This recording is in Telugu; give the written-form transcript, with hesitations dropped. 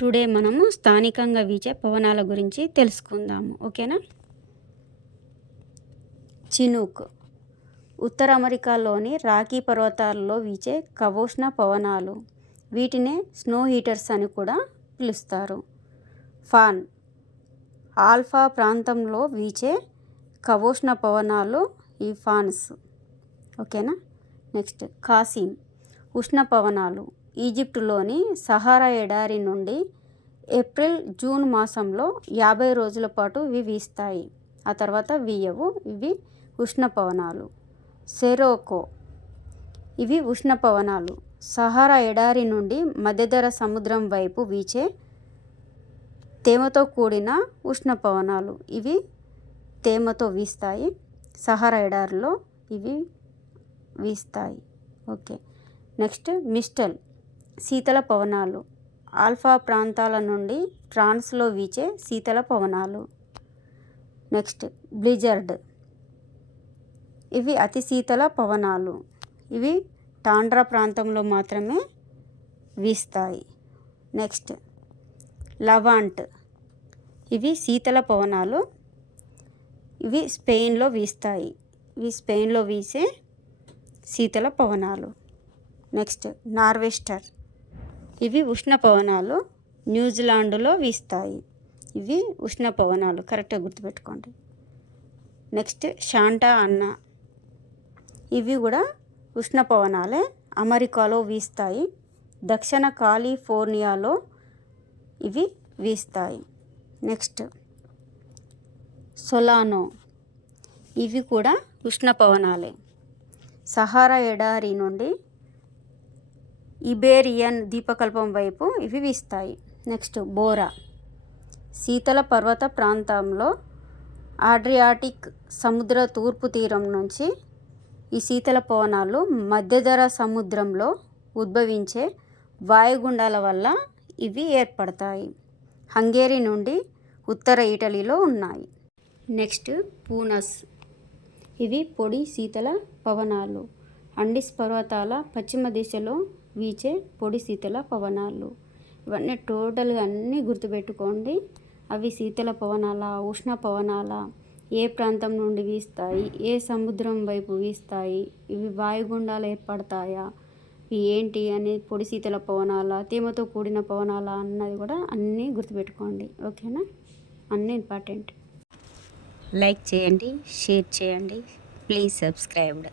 టుడే మనము స్థానికంగా వీచే పవనాల గురించి తెలుసుకుందాము. ఓకేనా. చినూక్ ఉత్తర అమెరికాలోని రాకీ పర్వతాలలో వీచే కవోష్ణ పవనాలు. వీటినే స్నో హీటర్స్ అని కూడా పిలుస్తారు. ఫాన్ ఆల్ఫా ప్రాంతంలో వీచే కవోష్ణ పవనాలు ఈ ఫాన్స్. ఓకేనా. నెక్స్ట్ కాసిమ్ ఉష్ణ పవనాలు. ఈజిప్టులోని సహారా ఎడారి నుండి ఏప్రిల్ జూన్ మాసంలో 50 రోజుల పాటు ఇవి వీస్తాయి. ఆ తర్వాత వీయవు. ఇవి ఉష్ణ పవనాలు. సెరోకో ఇవి ఉష్ణ పవనాలు. సహారా ఎడారి నుండి మధ్యధర సముద్రం వైపు వీచే తేమతో కూడిన ఉష్ణ పవనాలు. ఇవి తేమతో వీస్తాయి. సహారా ఎడారిలో ఇవి వీస్తాయి. ఓకే. నెక్స్ట్ మిస్టల్ శీతల పవనాలు. ఆల్ఫా ప్రాంతాల నుండి ఫ్రాన్స్లో వీచే శీతల పవనాలు. నెక్స్ట్ బ్లిజర్డ్ ఇవి అతి శీతల పవనాలు. ఇవి టాండ్రా ప్రాంతంలో మాత్రమే వీస్తాయి. నెక్స్ట్ లవాంట్ ఇవి శీతల పవనాలు. ఇవి స్పెయిన్లో వీస్తాయి. ఇవి స్పెయిన్లో వీసే శీతల పవనాలు. నెక్స్ట్ నార్వెస్టర్ ఇవి ఉష్ణ పవనాలు. న్యూజిలాండ్లో వీస్తాయి. ఇవి ఉష్ణ పవనాలు. కరెక్ట్గా గుర్తుపెట్టుకోండి. నెక్స్ట్ శాంటా అన్నా ఇవి కూడా ఉష్ణ పవనాలే. అమెరికాలో వీస్తాయి. దక్షిణ కాలిఫోర్నియాలో ఇవి వీస్తాయి. నెక్స్ట్ సొలానో ఇవి కూడా ఉష్ణ పవనాలే. సహారా ఎడారి నుండి ఇబేరియన్ ద్వీపకల్పం వైపు ఇవి వీస్తాయి. నెక్స్ట్ బోరా శీతల పర్వత ప్రాంతంలో ఆడ్రియాటిక్ సముద్ర తూర్పు తీరం నుంచి ఈ శీతల పవనాలు మధ్యధరా సముద్రంలో ఉద్భవించే వాయుగుండాల వల్ల ఇవి ఏర్పడతాయి. హంగేరి నుండి ఉత్తర ఇటలీలో ఉన్నాయి. నెక్స్ట్ పూనస్ ఇవి పొడి శీతల పవనాలు. అండిస్ పర్వతాల పశ్చిమ దిశలో వీచే పొడి శీతల పవనాలు. ఇవన్నీ టోటల్గా అన్నీ గుర్తుపెట్టుకోండి. అవి శీతల పవనాల, ఉష్ణ పవనాల, ఏ ప్రాంతం నుండి వీస్తాయి, ఏ సముద్రం వైపు వీస్తాయి, ఇవి వాయుగుండాలు ఏర్పడతాయా, ఇవి ఏంటి అని, పొడి శీతల పవనాల, తేమతో కూడిన పవనాల అన్నది కూడా అన్నీ గుర్తుపెట్టుకోండి. ఓకేనా. అన్నీ ఇంపార్టెంట్. లైక్ చేయండి, షేర్ చేయండి, ప్లీజ్ సబ్స్క్రైబ్డ్.